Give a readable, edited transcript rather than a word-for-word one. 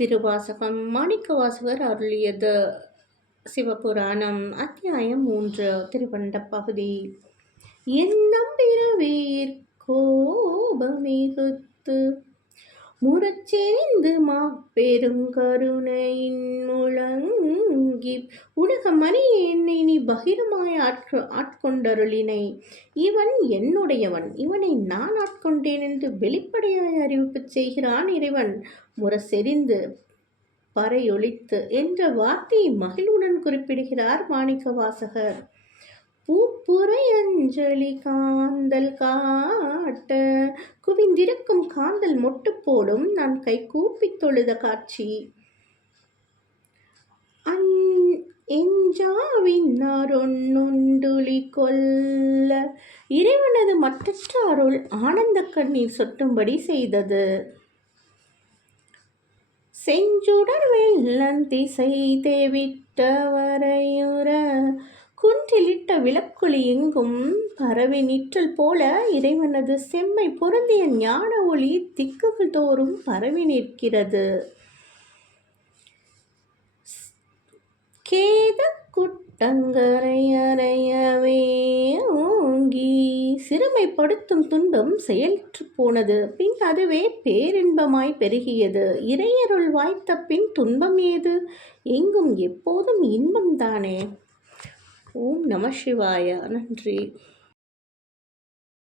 திருவாசகம் மாணிக்கவாசகர் அருளியது. சிவபுராணம் அத்தியாயம் 3 திருவண்ட பகுதி. எண்ணம் பிறவீர் கோபமிகுத்து முரச்செறிந்து மாப்பெருங்கருணையின் முழங்கி உலகமறிய என்னை நீ பகிரமாய் ஆட்கொண்டருளினை. இவன் என்னுடையவன், இவனை நான் ஆட்கொண்டேன் என்று வெளிப்படையாய் அறிவிப்பு செய்கிறான் இறைவன். முரசெறிந்து பறையொலித்து என்ற வார்த்தையை மகிழ்வுடன் குறிப்பிடுகிறார் மாணிக்கவாசகர். பூப்புரை அஞ்சலி காந்தல் காட்ட குவிந்திருக்கும் காந்தல் மொட்டு போடும் நான் கை கூப்பி தொழுத காட்சி. எஞ்சாவின்னாரொன்னுண்டுளி கொல்ல இறைவனது மற்றற்ற அருள் ஆனந்த கண்ணீர் சொட்டும்படி செய்தது. செஞ்சுடர் வெள்ளம் திசை தேவிட்ட வரையுற குன்றிலிட்ட விளக்குழி எங்கும் பரவி நிற்றல் போல இறைவனது செம்மை பொருந்திய ஞான ஒளி திக்குகள் தோறும் பரவி நிற்கிறது. கேத குட்டங்கரை அறையவே ஓங்கி சிறுமைப்படுத்தும் துன்பம் செயலற்று போனது. பின் அதுவே பேரின்பமாய் பெருகியது. இறையருள் வாய்த்த பின் துன்பம் ஏது? எங்கும் எப்போதும் இன்பம்தானே. ஓம் நம சிவாய. நன்றி.